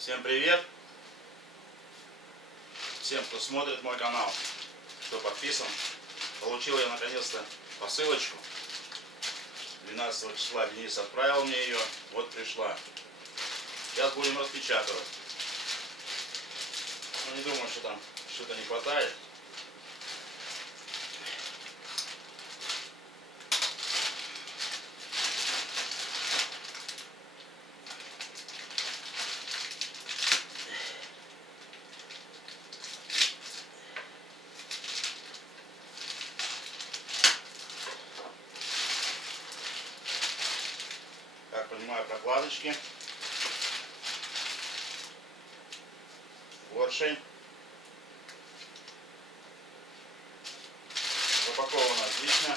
Всем привет! Всем, кто смотрит мой канал, кто подписан. Получил я наконец-то посылочку. 12 числа Денис отправил мне ее. Вот пришла. Сейчас будем распечатывать. Но не думаю, что там что-то не хватает. Как понимаю, прокладочки, поршень, запаковано отлично.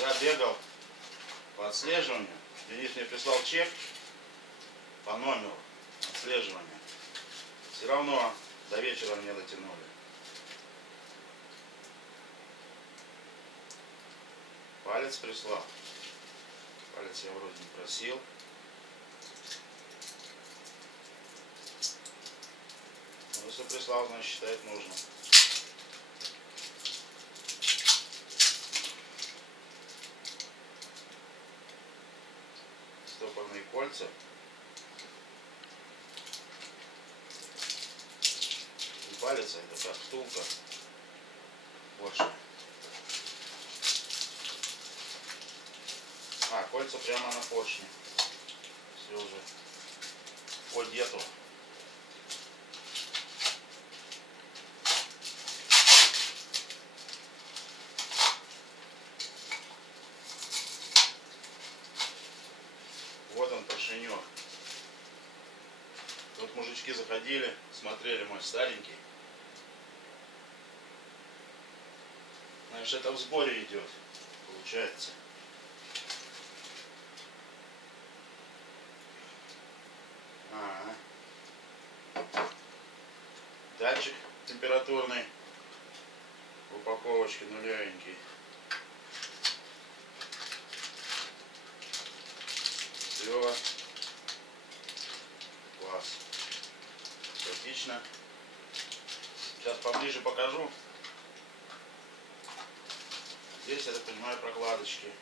Я бегал по отслеживанию. Денис мне прислал чек по номеру отслеживания. Все равно до вечера мне дотянули. Палец прислал. Палец я вроде не просил. Но если прислал, значит считает нужно. Стопорные кольца. Не палец, а это как втулка. Больше. А, кольца прямо на поршне. Все уже по дету. Вот он, поршенек. Тут мужички заходили, смотрели мой старенький. Значит, это в сборе идет, получается. Датчик температурный, в упаковочке нулевенький. Клево. Класс. Отлично. Сейчас поближе покажу. Здесь, я так понимаю, прокладочки.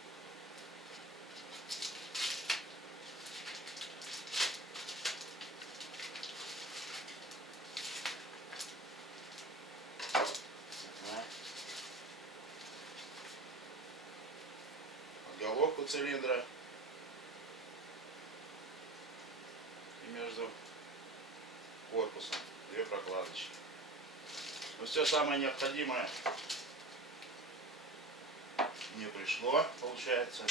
Головку цилиндра и между корпусом две прокладочки. Но все самое необходимое не пришло, получается.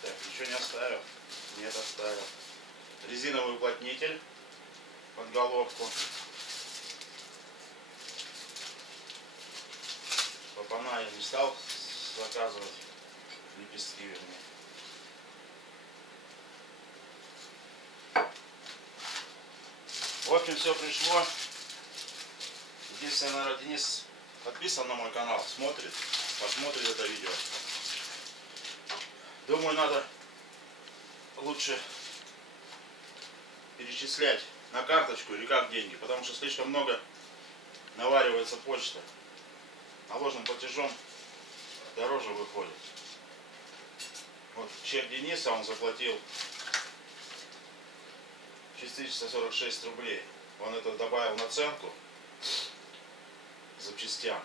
Так, ничего не оставил? Нет, оставил. Резиновый уплотнитель под головку. Клапана я не стал заказывать. Лепестки, вернее. В общем, все пришло. Единственное, наверное, Денис подписан на мой канал, смотрит, посмотрит это видео. Думаю, надо лучше перечислять на карточку или как деньги, потому что слишком много наваривается почта. Наложенным платежом дороже выходит. Вот чек Дениса, он заплатил 446 рублей. Он это добавил наценку запчастям.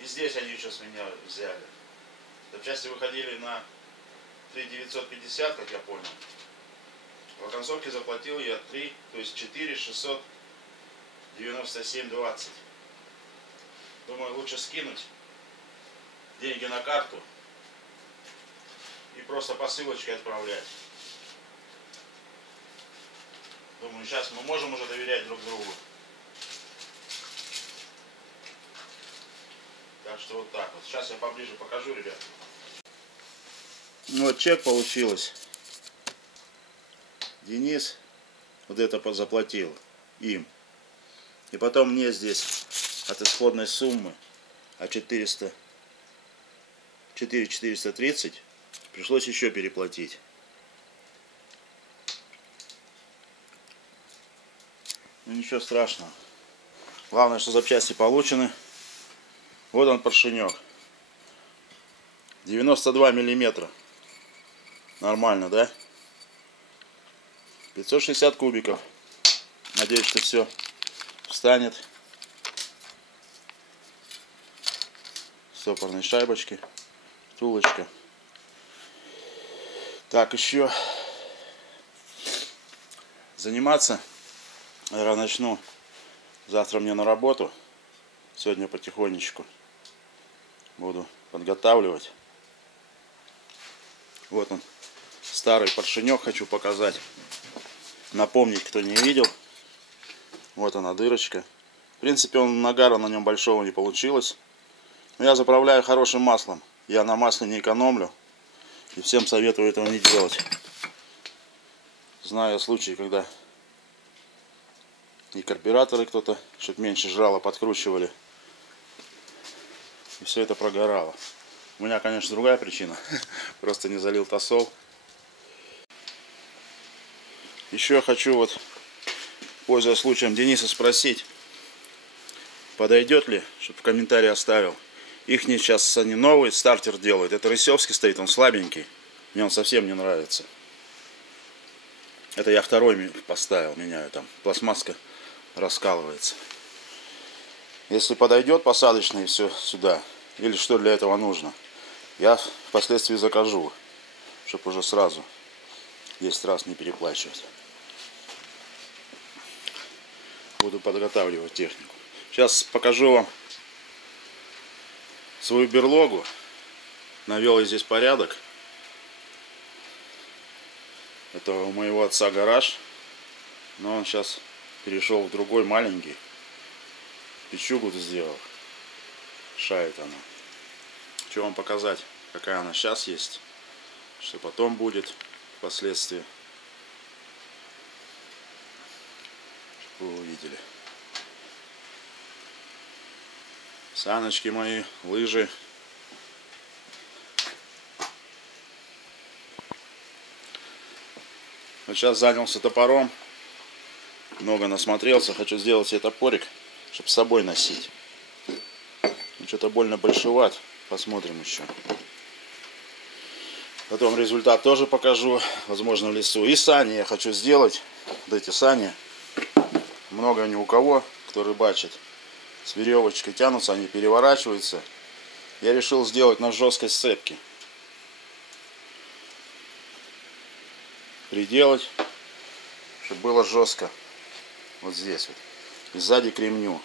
И здесь они еще с меня взяли. Запчасти выходили на 3950, как я понял. В оконцовке заплатил я 3, то есть 4697,20. Думаю, лучше скинуть деньги на карту и просто посылочкой отправлять. Думаю, сейчас мы можем уже доверять друг другу. Так что вот так вот. Сейчас я поближе покажу, ребят. Ну вот чек получилось. Денис вот это заплатил им. И потом мне здесь от исходной суммы, а 430 пришлось еще переплатить. Ну ничего страшного. Главное, что запчасти получены. Вот он поршенек. 92 миллиметра. Нормально, да? 560 кубиков. Надеюсь, что все встанет. Стопорные шайбочки. Втулочка. Так, еще заниматься. Наверное, начну завтра мне на работу. Сегодня потихонечку буду подготавливать. Вот он, старый поршенек, хочу показать. Напомнить, кто не видел. Вот она, дырочка. В принципе, нагара на нем большого не получилось. Но я заправляю хорошим маслом. Я на масле не экономлю. И всем советую этого не делать. Знаю случаи, когда и карбюраторы кто-то, чтобы меньше жрало, подкручивали. И все это прогорало. У меня, конечно, другая причина. Просто не залил тосол. Еще я хочу, вот, пользуясь случаем, Дениса спросить, подойдет ли, чтобы в комментарии оставил. Их сейчас они новый стартер делают. Это Рысевский стоит, он слабенький. Мне он совсем не нравится. Это я второй поставил, меняю там. Пластмасска раскалывается. Если подойдет посадочный все сюда, или что для этого нужно, я впоследствии закажу, чтобы уже сразу 10 раз не переплачивать. Буду подготавливать технику. Сейчас покажу вам свою берлогу. Навел я здесь порядок. Это у моего отца гараж, но он сейчас перешел в другой маленький. Печугу сделал. Шает она. Хочу вам показать, какая она сейчас есть, что потом будет впоследствии. Чтобы вы увидели. Саночки мои, лыжи. Вот сейчас занялся топором. Много насмотрелся. Хочу сделать себе топорик, чтобы с собой носить. Что-то больно большеват. Посмотрим еще. Потом результат тоже покажу. Возможно, в лесу. И сани я хочу сделать. Вот эти сани. Много ни у кого, кто рыбачит. С веревочкой тянутся, они переворачиваются. Я решил сделать на жесткой сцепке. Приделать, чтобы было жестко. Вот здесь вот. И сзади к ремню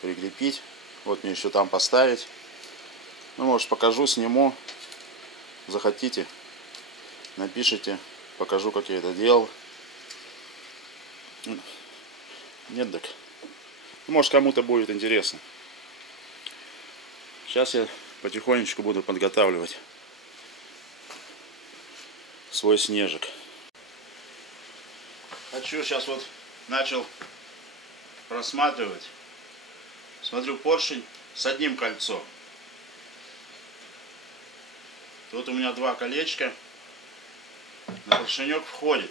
прикрепить. Вот мне еще там поставить. Ну, может, покажу, сниму. Захотите, напишите. Покажу, как я это делал. Нет, так. Может, кому-то будет интересно. Сейчас я потихонечку буду подготавливать свой снежик. Хочу сейчас вот начал просматривать. Смотрю, поршень с одним кольцом. Тут у меня два колечка. На поршенек входит.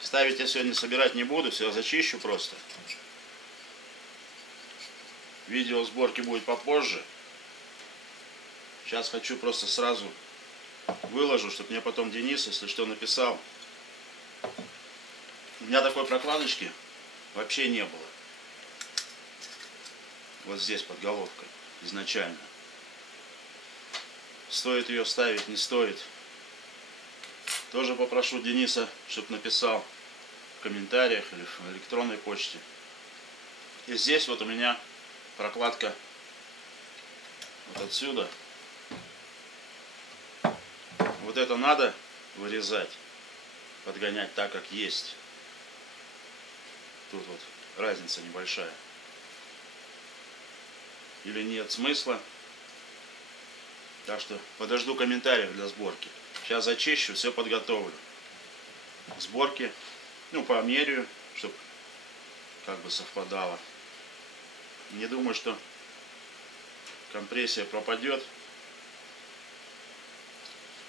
Ставить я сегодня собирать не буду, все зачищу просто. Видео сборки будет попозже. Сейчас хочу просто сразу выложу, чтобы мне потом Денис, если что, написал. У меня такой прокладочки вообще не было. Вот здесь под головкой изначально. Стоит ее ставить, не стоит. Тоже попрошу Дениса, чтобы написал в комментариях или в электронной почте. И здесь вот у меня прокладка вот отсюда. Вот это надо вырезать, подгонять так, как есть. Тут вот разница небольшая. Или нет смысла. Так что подожду комментариев для сборки. Сейчас зачищу, все подготовлю. Сборки, ну, померяю, чтобы как бы совпадало. Не думаю, что компрессия пропадет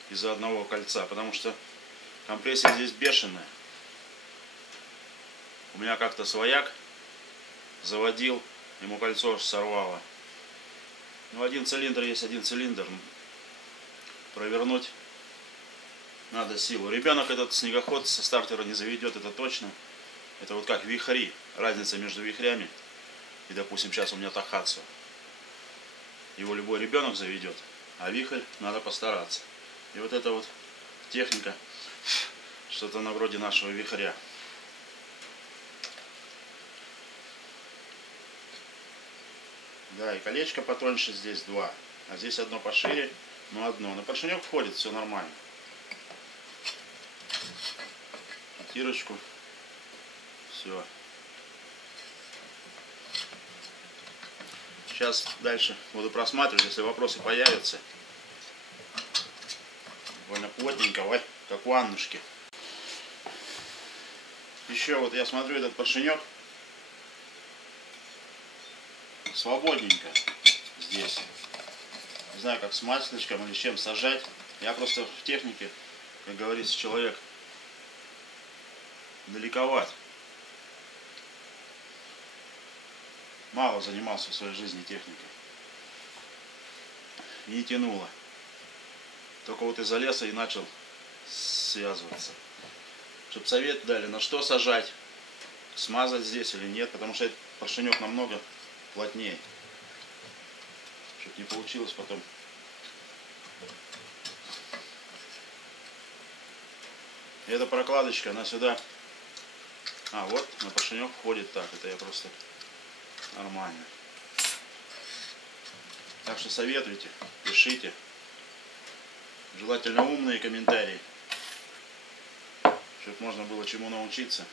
из-за одного кольца, потому что компрессия здесь бешеная. У меня как-то свояк заводил, ему кольцо аж сорвало. Ну, один цилиндр есть один цилиндр. Провернуть надо силу. Ребенок этот снегоход со стартера не заведет, это точно. Это вот как вихри. Разница между вихрями и, допустим, сейчас у меня Тахатсу. Его любой ребенок заведет, а вихрь надо постараться. И вот эта вот техника, что-то на вроде нашего вихря. Да, и колечко потоньше здесь два, а здесь одно пошире, но одно. На поршенек входит, все нормально. Тирочку. Все. Сейчас дальше буду просматривать, если вопросы появятся. Довольно плотненько, ой, как у Аннушки. Еще вот я смотрю этот поршенек. Свободненько здесь. Не знаю, как с масличком или с чем сажать. Я просто в технике, как говорится, человек далековат. Мало занимался в своей жизни техникой. И не тянуло. Только вот из-за леса и начал связываться. Чтобы совет дали, на что сажать. Смазать здесь или нет. Потому что этот поршенек намного плотнее. Чтобы не получилось потом. И эта прокладочка, она сюда. А, вот на поршенек входит так. Это я просто нормально. Так что советуйте, пишите. Желательно умные комментарии. Чтобы можно было чему научиться.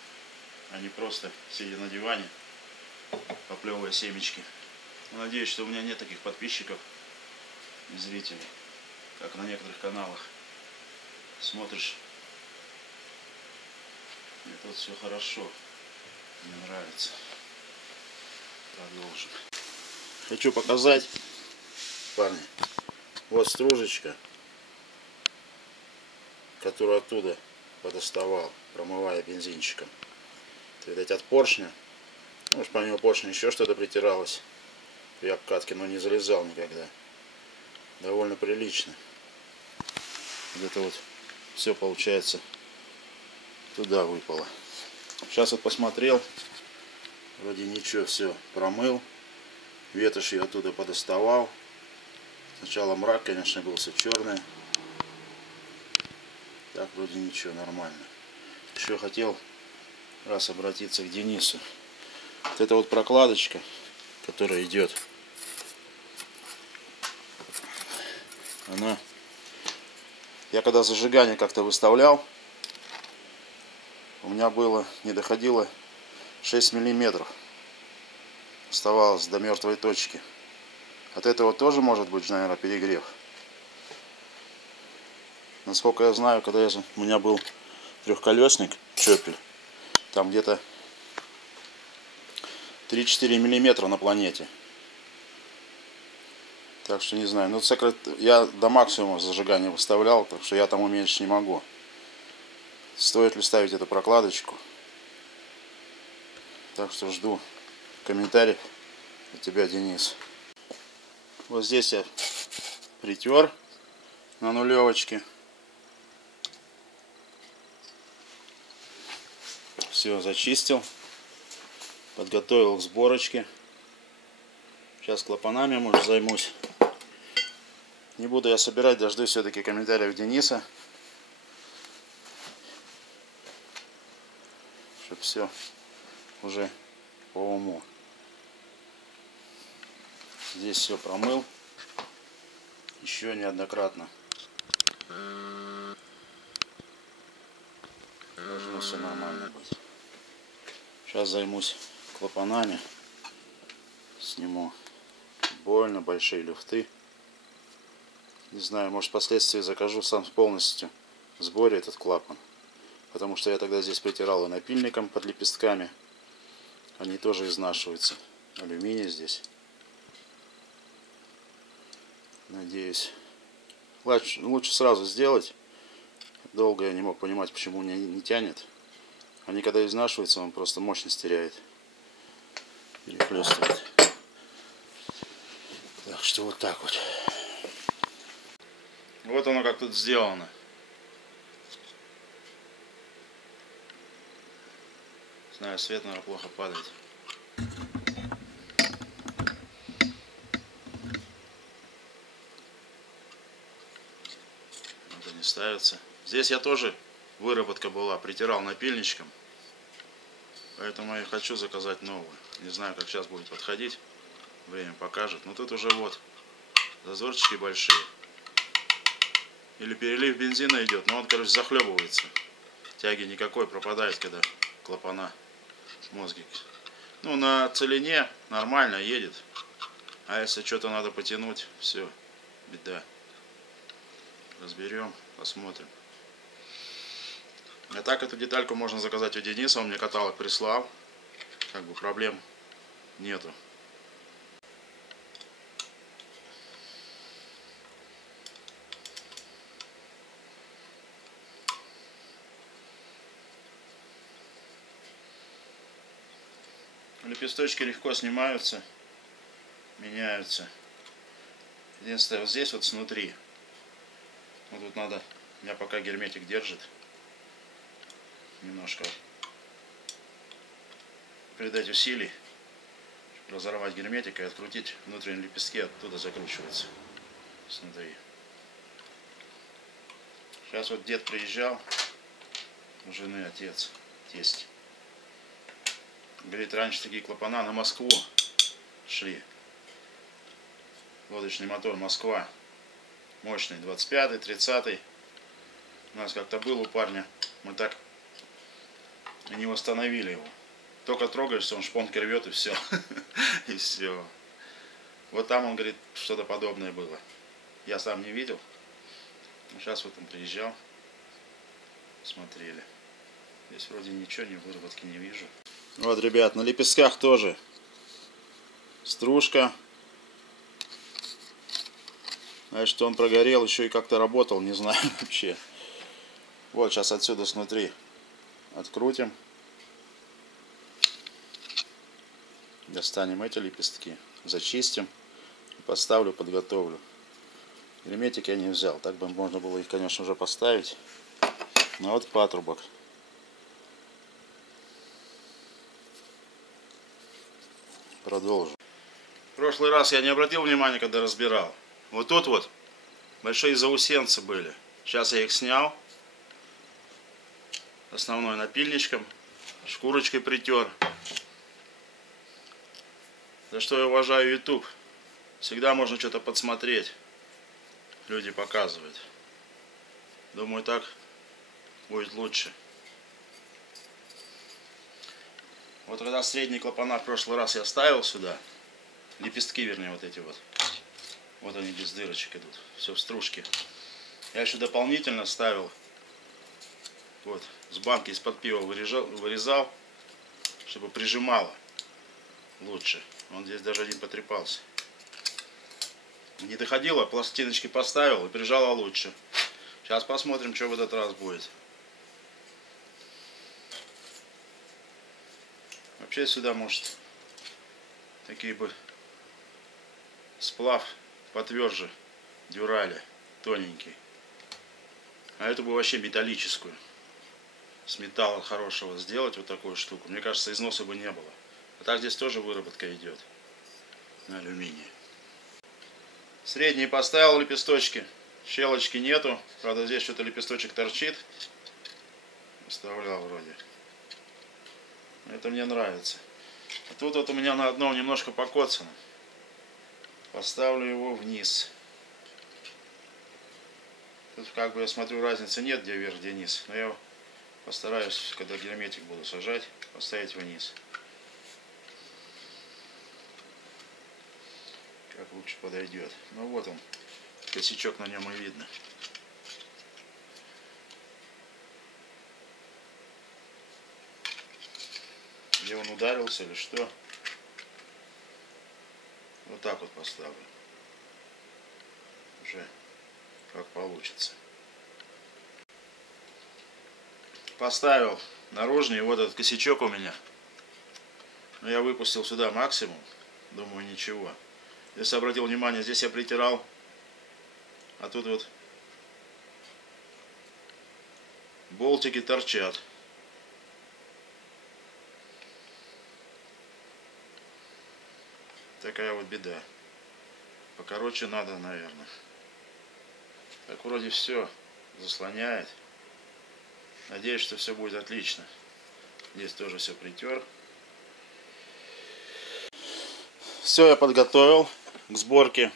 А не просто сидя на диване, поплевывая семечки. Но надеюсь, что у меня нет таких подписчиков и зрителей, как на некоторых каналах. Смотришь, и тут все хорошо. Мне нравится. Продолжим. Хочу показать, парни, вот стружечка, которую оттуда подоставал, промывая бензинчиком. Это, видать, от поршня. Может, помимо поршня еще что-то притиралось при обкатке, но не залезал никогда. Довольно прилично. Вот это вот все, получается, туда выпало. Сейчас вот посмотрел, вроде ничего, все промыл. Ветошь я оттуда подоставал. Сначала мрак, конечно, был, все черное. Так, вроде ничего, нормально. Еще хотел раз обратиться к Денису. Вот эта вот прокладочка, которая идет, она... Я когда зажигание как-то выставлял, у меня было, не доходило 6 миллиметров. Оставалось до мертвой точки. От этого тоже может быть, наверное, перегрев. Насколько я знаю, когда у меня был трехколесник Чопель, там где-то 3-4 миллиметра на планете. Так что не знаю. Ну, я до максимума зажигания выставлял, так что я там уменьшить не могу. Стоит ли ставить эту прокладочку? Так что жду комментариев от тебя, Денис. Вот здесь я притер на нулевочке. Все, зачистил. Подготовил к сборочке. Сейчас клапанами, может, займусь. Не буду я собирать, дождусь все-таки комментариев Дениса. Чтобы все уже по уму. Здесь все промыл. Еще неоднократно. Должно все нормально быть. Сейчас займусь клапанами. Сниму больно большие люфты. Не знаю, может впоследствии закажу сам полностью в сборе этот клапан. Потому что я тогда здесь притирал и напильником под лепестками. Они тоже изнашиваются. Алюминий здесь. Надеюсь. Лучше сразу сделать. Долго я не мог понимать, почему не тянет. Они когда изнашиваются, он просто мощность теряет. Перехлестывает. Так что вот так вот. Вот оно как тут сделано. Знаю, свет, наверное, плохо падает. Вот они ставятся. Здесь я тоже, выработка была, притирал напильничком. Поэтому я хочу заказать новую. Не знаю, как сейчас будет подходить. Время покажет. Но тут уже вот зазорчики большие. Или перелив бензина идет. Но он, короче, захлебывается. Тяги никакой, пропадает, когда клапана мозги. Ну, на целине нормально едет. А если что-то надо потянуть, все, беда. Разберем, посмотрим. А так эту детальку можно заказать у Дениса. Он мне каталог прислал. Как бы проблем нету. Лепесточки легко снимаются, меняются. Единственное, вот здесь вот снутри. Вот тут надо, у меня пока герметик держит. Немножко придать усилий, разорвать герметик и открутить внутренние лепестки, оттуда закручивается снутри. Сейчас вот дед приезжал, у жены отец, тесть. Говорит, раньше такие клапана на Москву шли. Лодочный мотор Москва. Мощный, 25-й, 30-й. У нас как-то был у парня. Мы так и не восстановили его. Только трогаешься, он шпонки рвет и все. И все. Вот там, он говорит, что-то подобное было. Я сам не видел. Сейчас вот он приезжал. Смотрели. Здесь вроде ничего, ни выработки не вижу. Вот, ребят, на лепестках тоже стружка. Значит, он прогорел, еще и как-то работал, не знаю вообще. Вот, сейчас отсюда снутри открутим. Достанем эти лепестки, зачистим и поставлю, подготовлю. Герметик я не взял, так бы можно было их, конечно, уже поставить. Но вот патрубок. Продолжим. В прошлый раз я не обратил внимания, когда разбирал. Вот тут вот большие заусенцы были. Сейчас я их снял. Основной напильничком. Шкурочкой притер. За что я уважаю YouTube. Всегда можно что-то подсмотреть. Люди показывают. Думаю, так будет лучше. Вот когда средний клапана в прошлый раз я ставил сюда, лепестки, вернее, вот эти вот. Вот они без дырочек идут. Все в стружке. Я еще дополнительно ставил. Вот, с банки из-под пива вырезал, чтобы прижимало лучше. Он здесь даже один потрепался. Не доходило, пластиночки поставил и прижало лучше. Сейчас посмотрим, что в этот раз будет. Вообще сюда может такие бы сплав потверже дюрали, тоненький. А эту бы вообще металлическую. С металла хорошего сделать вот такую штуку. Мне кажется, износа бы не было. А так здесь тоже выработка идет на алюминии. Средний поставил лепесточки. Щелочки нету. Правда, здесь что-то лепесточек торчит. Вставлял вроде. Это мне нравится. А тут вот у меня на одном немножко покоцано. Поставлю его вниз. Тут как бы я смотрю, разницы нет, где вверх, где низ. Но я постараюсь, когда герметик буду сажать, поставить вниз. Как лучше подойдет. Ну вот он. Косячок на нем и видно. Где он ударился или что? Вот так вот поставлю. Уже как получится. Поставил наружный, вот этот косячок у меня. Но я выпустил сюда максимум. Думаю, ничего. Если обратил внимание, здесь я притирал. А тут вот болтики торчат. Такая вот беда. Покороче надо, наверное. Так вроде все заслоняет. Надеюсь, что все будет отлично. Здесь тоже все притер. Все я подготовил к сборке.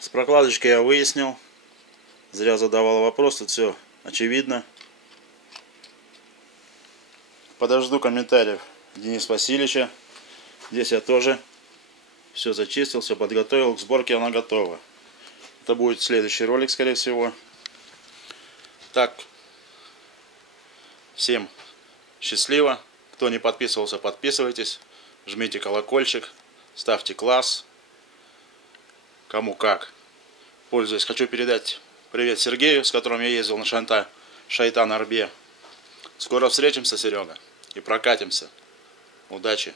С прокладочкой я выяснил. Зря задавал вопрос. Тут все очевидно. Подожду комментариев Дениса Васильевича. Здесь я тоже все зачистил, все подготовил. К сборке она готова. Это будет следующий ролик, скорее всего. Так. Всем счастливо. Кто не подписывался, подписывайтесь. Жмите колокольчик. Ставьте класс. Кому как. Пользуясь, хочу передать привет Сергею, с которым я ездил на Шайтан-Арбе. Скоро встретимся, Серега, и прокатимся. Удачи!